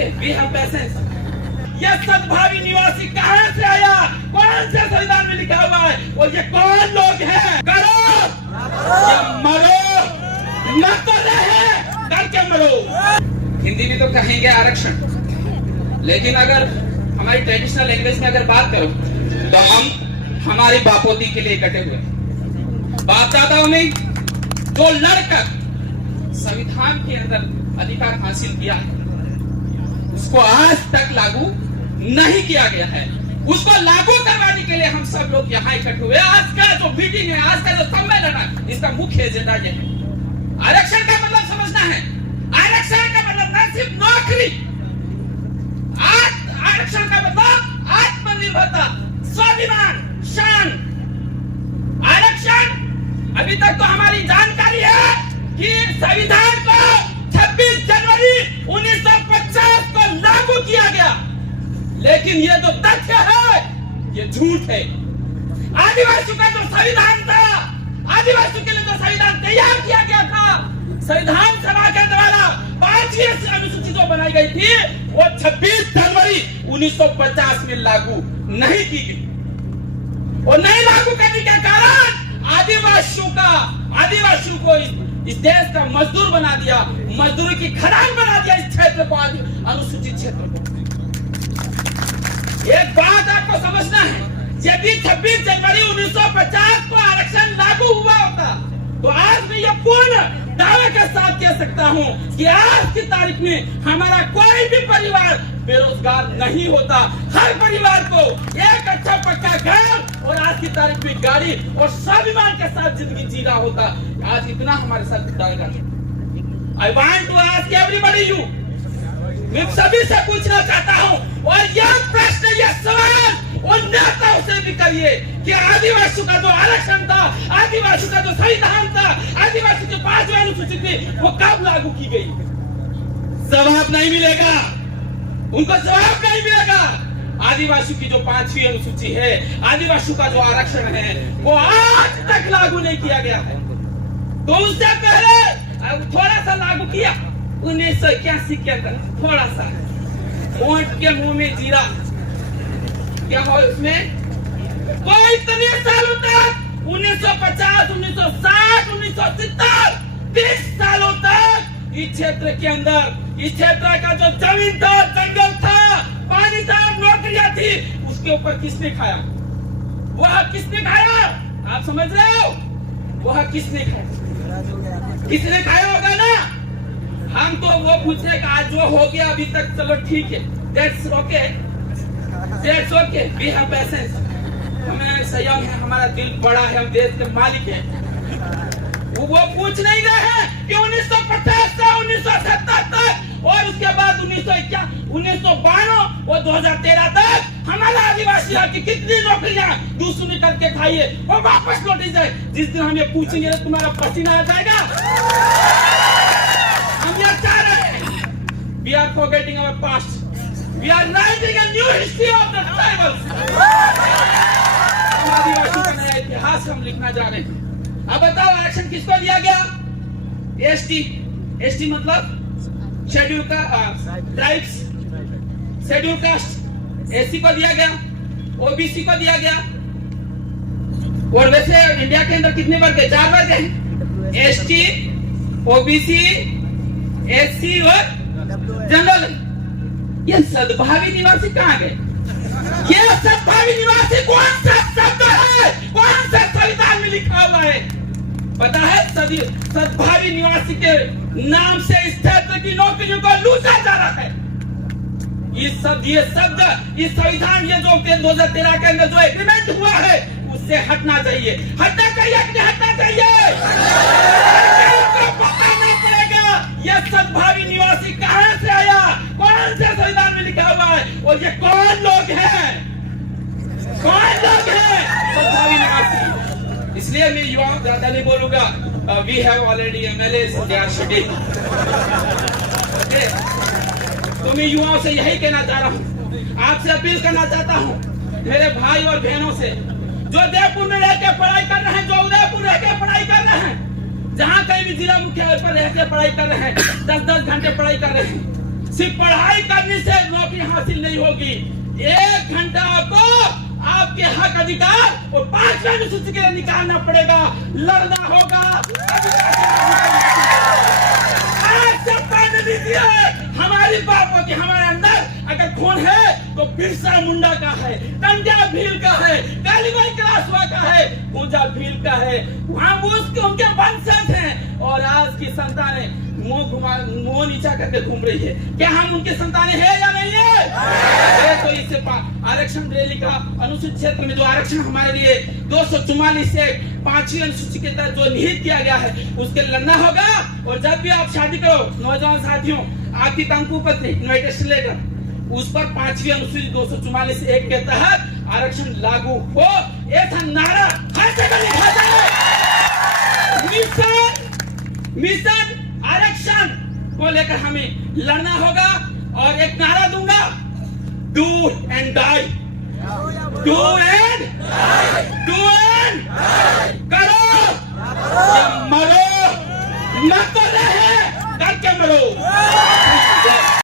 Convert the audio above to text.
Okay, we have patience. ये सद्भावी निवासी कहाँ से आया? कौन से संविधान में लिखा हुआ है? और ये कौन लोग हैं? करो या मरो, न तो रहे करके मरो। हिंदी में तो कहेंगे आरक्षण, लेकिन अगर हमारी ट्रेडिशनल लैंग्वेज में अगर बात करो तो हम हमारी बापोती के लिए इकट्ठे हुए, बाप दादाओं ने जो लड़कर संविधान के अंदर अधिकार हासिल किया है उसको आज तक लागू नहीं किया गया है। उसको लागू करवाने के लिए हम सब लोग यहाँ इकट्ठे हुए। आज का जो मीटिंग है, आज का जो सम्मेलन है, इसका मुख्य एजेंडा ये है। आरक्षण का मतलब समझना है। आरक्षण का मतलब न सिर्फ नौकरी, आरक्षण का मतलब आत्मनिर्भरता, स्वाभिमान, शान। आरक्षण अभी तक तो हमारी जानकारी है कि संविधान को 26 जनवरी 1950 को लागू किया गया, लेकिन ये जो तथ्य है ये झूठ है। आदिवासियों का जो संविधान था, आदिवासियों के लिए जो संविधान तैयार किया गया था, संविधान सभा के द्वारा 5वीं अनुसूची जो बनाई गई थी वो 26 जनवरी 1950 में लागू नहीं की गई। और नहीं लागू करने के कारण आदिवासियों को इस देश का मजदूर बना दिया, मजदूरी की खदान बना दिया इस क्षेत्र को, अनुसूचित क्षेत्र को। एक बात आपको समझना है, यदि 26 जनवरी 1950 को आरक्षण लागू हुआ होता तो आज मैं यह पूर्ण दावे के साथ कह सकता हूं कि आज की तारीख में हमारा कोई भी परिवार बेरोजगार नहीं होता। हर परिवार को एक अच्छा पक्का घर और आज की तारीख में गाड़ी और स्वाभिमान के साथ जिंदगी जी रहा होता। आज इतना हमारे साथ बिताएगा। I want to ask everybody you, मैं सभी से पूछना चाहता हूं, और यह प्रश्न, यह सवाल उन नेताओं से भी करिए कि आदिवासियों का जो आरक्षण था, आदिवासियों का जो संविधान था, आदिवासियों के 5वीं अनुसूची थी, वो कब लागू की गई? जवाब नहीं मिलेगा, उनको जवाब नहीं मिलेगा। आदिवासियों की जो 5वीं अनुसूची है, आदिवासियों का जो आरक्षण है, वो आज तक लागू नहीं किया गया है। तो उससे पहले थोड़ा सा लागू किया 1981 के अंदर, थोड़ा सा वोट के मुंह में जीरा। क्या हो उसमें? कोई इतने सालों तक 1950, 1960, 1970, 30 सालों तक इस क्षेत्र के अंदर, इस क्षेत्र का जो जमीन था, जंगल था, पानी था, नौकरियां थी, उसके ऊपर किसने खाया? वह किसने खाया? आप समझ रहे हो? वह किसने खाया? किसने खाया होगा ना? हम तो वो पूछने का आज जो हो गया अभी तक, चलो ठीक है, that's okay, that's okay, we have patience. हमें संयम है, हमारा दिल बड़ा है, हम देश के मालिक हैं। वो पूछ नहीं रहे हैं कि 1950 से 1970 तक और उसके बाद 1992 और 2013 तक हमारा आदिवासी की कितनी नौकरियां दूसरी करके खाइए, वो वापस लौटी जाए। जिस दिन हम ये पूछेंगे तो तुम्हारा पसीना आ जाएगा। हम ये चाह रहे हैं, we are forgetting our past, we are writing a new history of the tribals। हम आदिवासियों का नया इतिहास हम लिखना जा रहे हैं। अब बताओ आरक्षण किसको दिया गया? एसटी मतलब शेड्यूल का ट्राइब्स, शेड्यूल कास्ट, एससी को दिया गया, ओबीसी को दिया गया। और वैसे इंडिया के अंदर कितने वर्ग है? 4 वर्ग हैं, एसटी, ओबीसी, एससी और जनरल। ये सद्भावी निवासी कहाँ गए? ये सद्भावी निवासी कौन सा शब्द है? कौन सा संविधान में लिखा हुआ है? पता है? सद्भावी निवासी के नाम से इस क्षेत्र की नौकरियों को लूटा जा रहा है। ये शब्द, इस संविधान, ये जो 2013 के अंदर जो एग्रीमेंट हुआ है उससे हटना चाहिए। हटना चाहिए कि नहीं हटना चाहिए? पता नहीं पड़ेगा ये सद्भावी निवासी कहाँ से आया, कौन से संविधान में लिखा हुआ है, और ये कौन लोग हैं? कौन लोग हैं सद्भावी निवासी? इसलिए मैं युवाओं ज्यादा नहीं बोलूंगा। We have already MLAs, they are scheduled. तो मैं युवाओं से यही कहना चाह रहा हूँ, आपसे अपील करना चाहता हूँ, मेरे भाई और बहनों से, जो देवपुर में रह के पढ़ाई कर रहे हैं, जो उदयपुर रह के पढ़ाई कर रहे हैं, जहाँ कहीं भी जिला मुख्यालय पर रह के पढ़ाई कर रहे हैं, 10-10 घंटे पढ़ाई कर रहे हैं, सिर्फ पढ़ाई करने से नौकरी हासिल नहीं होगी। 1 घंटा आपको आपके हक अधिकार और 5वें अनुसूची के लिए निकालना पड़ेगा, लड़ना होगा। आज से पढ़ने दीजिए, हमारी बापों की हमारे अंदर अगर खून है तो बिरसा मुंडा का है, तंजा भील का है, कालीबाई क्लासवा का है, पूजा भील का है। हम उसके उनके वंशज हैं और आज की संतानें मुंह नीचा करके घूम रही है। क्या हम उनके संतानें हैं या नहीं है? तो इससे आरक्षण रैली का अनुसूचित क्षेत्र में जो आरक्षण हमारे लिए 244 से 5वीं अनुसूची के तहत जो निहित किया गया है उसके लड़ना होगा। और जब भी आप शादी करो नौजवान साथियों, आपकी कंकु पत्री इन्विटेशन लेटर उस पर 5वीं अनुसूची 244(1) के तहत आरक्षण लागू हो, ऐसा नारा हर जगह लिखा जाए। मिशन आरक्षण को लेकर हमें लड़ना होगा। और एक नारा दूंगा, do and die, do and करो या मरो, न तो